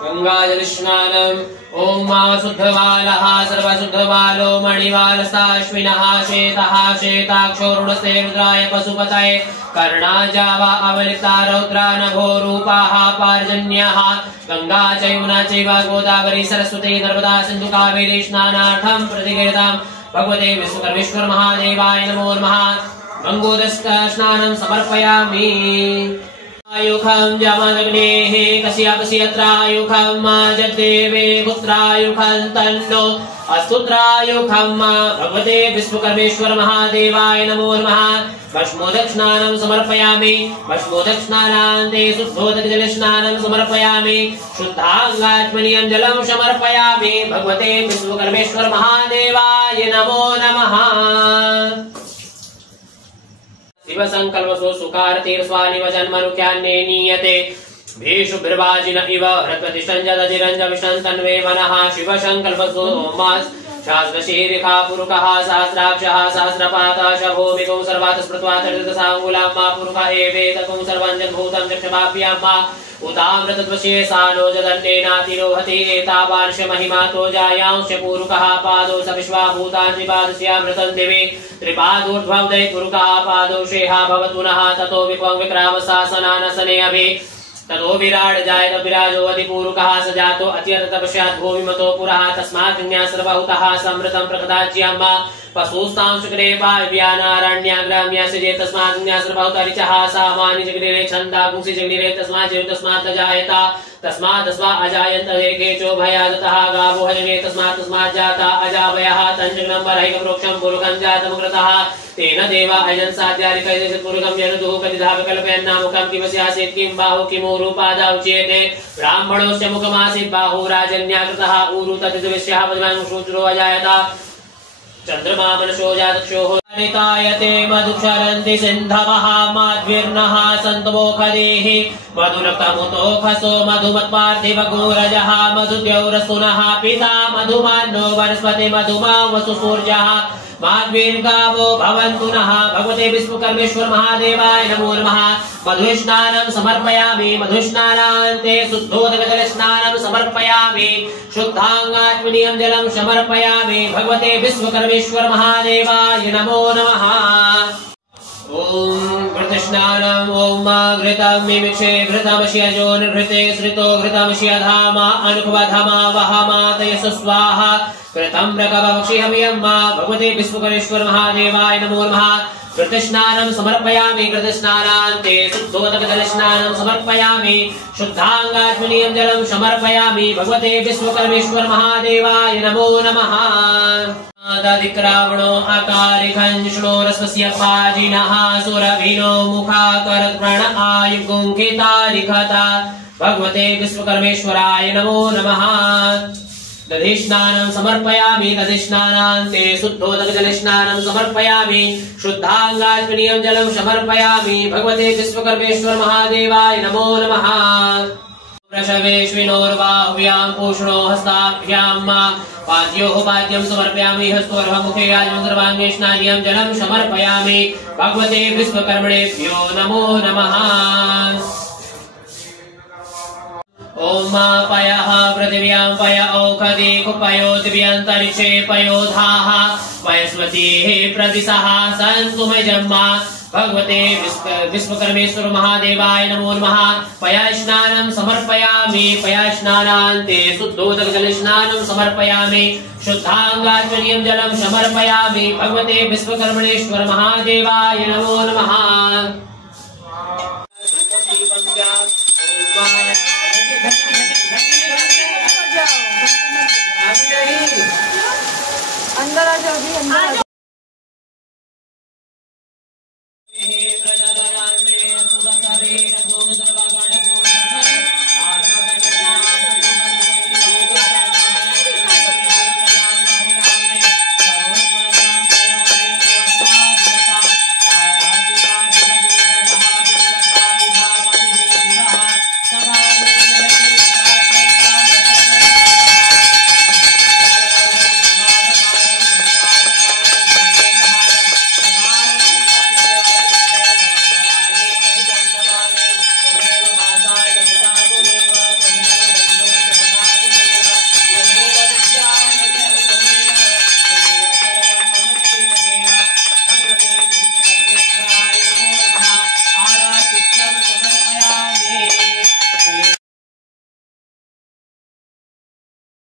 गंगाजलस्नानम् ओम मा शुद्धबालः सर्वशुद्धबालो मणिवालस्ताश्विनः श्वेतः श्वेताक्षोरुणस्ते रुद्राय पशुपतये कर्णाजावा अवलिप्ता रौद्रा नभो रूपाः पार्जन्यः गंगा चैमुना चैव गोदावरी सरस्वती नर्मदा सिन्धु कावेरी स्नानार्थं प्रतिगीयतां भगवते विश्वकर्मेश्वर महादेवाय नमो नमः। गंगोदकस्नानं समर्पयामि। आयुखं जमदग्नेः कश्यपस्यत्रायुखं जगदेवे पुत्रायुखं तन्नो अस्तुत्रायुखं भगवते विश्वकर्मेश्वर महादेवाय नमो नमः। भस्मोदकस्नानं समर्पयामि। भस्मोदकस्नानान्ते शुद्धोदकजलस्नानं समर्पयामि। शुद्धांगात्मनीयं जलं समर्पयामि। भगवते विश्वकर्मेश्वर महादेवाय नमो नमः। शिव संकल्पसो सुकारतीर्स्वानिव जन्मनुख्यान्ये नीयते भेषुभिर्वाजिन इव हृत्वतिष्ठञ्जदधिरञ्जविष्णं तन्वे मनः। शिव संकल्पसो मास् शास्त्रशीरिखा पुरुषः सहस्राक्षः सहस्रपातः भूमिकौ सर्वात् स्मृत्वा तर्जसाङ्गुलां मा पुरुष एवेदकं सर्वं जगद्भूतं चक्षुभाभ्यां मा उतामृतत्वशेषानो जदन्नेनातिरोहति एतावांश महिमातो जायांश पूरुकः पादौ स विश्वाभूतानि त्रिपादस्यामृतं दिवि त्रिपादोर्ध्वोदय पुरुकः पादौ शेहा भवतुनः ततो विक्वं विक्रामशासनानसने अभि ततो विराट जायत विराजो अधिपूरुकः स जातो अत्यर्थ तपस्यात् भूमिमतो पुरः तस्मात् सर्वभूतः समृतं प्रकटाज्यं पशुस्तां शुक्रे वाव्यानारण्याग्राम्यासजे तस्मात् सर्वभूतरिचः सामान्य जगदिरे छन्दा पुंसि जगदिरे तस्मात् जीव तस्मात् जायता तस्मात् तस्मा अजायन्त केचो भयादतः गावो हजने तस्मात् जाता अजावयः तञ्जग्नं बर्हिकप्रोक्षं पुरुषं जातमुग्रतः तेन देवा अजन् साध्यारिकैदेशत् पुरुषं यनुदुः कतिधाव कल्पयन्नामुखं किमस्यासीत् किं बाहु किमु रूपादा उच्यते ब्राह्मणोऽस्य मुखमासीत् बाहु राजन्याकृतः ऊरु तद्विश्यः वज्रां शूद्रो अजायत चंद्रमा मनसो जातक्षोः नितायते मधुक्षरन्ति सिन्धवः माध्विर्नः सन्तमोखदेः मधुरक्तमुतोखसो मधुमत्पार्थिव गोरजः मधुद्यौरसुनः पिता मधुमान्नो वनस्पति मधुमा वसुसूर्यः माध्वीर्गावो भवन्तु नः। भगवते विश्वकर्मेश्वर महादेवाय नमो नमः। मधुस्नानं समर्पयामि। मधुस्नानान्ते शुद्धोदकजलस्नानं समर्पयामि। शुद्धांगात्मनीयं जलं समर्पयामि। भगवते विश्वकर्मेश्वर महादेवाय नमो नमः। ओम घृतस्नानम् ओम घृतं मिमिक्षे घृतमस्यजो निर्घृते श्रितो घृतमस्य धामा अनुपवधमा वहमातयस स्वाहा घृतं रकवक्षिहमियं भगवते विश्वकर्मेश्वर महादेवाय नमो नमः। घृतस्नानं समर्पयामि। घृतस्नानान्ते शुद्धोदकजलस्नानं समर्पयामि। शुद्धांगात्मनीयं जलं समर्पयामि। भगवते विश्वकर्मेश्वर महादेवाय नमो नमः। दधिक्रावणो अकारिखञ्जुषणो रस्वस्य पाजिनः सुरभिनो मुखाकरप्रण आयुगुङ्कितारिखता भगवते विश्वकर्मेश्वराय नमो नमः। दधिस्नानं समर्पयामि। दधिस्नानान्ते शुद्धोदकजलस्नानं समर्पयामि। शुद्धांगात्मनीयं जलं समर्पयामि। भगवते विश्वकर्मेश्वर महादेवाय नमो नमः। वृषवेश्विनोर्बाहुभ्यां पूषणो हस्ताभ्यां पाद्योः पाद्यं समर्पयामि। हस्तोर्हमुखे आजमं सर्वाङ्गे स्नानीयं जलं समर्पयामि। भगवते विश्वकर्मणेभ्यो नमो नमः। ओम पयः पृथिव्यां पय औषधि कुपयो दिव्यन्तरिक्षे पयोधाः वयस्वतीः प्रदिशः सन्तु मयजम्मा भगवते विश्वकर्मेश्वर महादेवाय नमो नमः। पयास्नानं समर्पयामि। पयास्नानान्ते शुद्धोदकजलस्नानं समर्पयामि। शुद्धांगात्मनीयं जलं समर्पयामि। भगवते विश्वकर्मणेश्वर महादेवाय नमो नमः।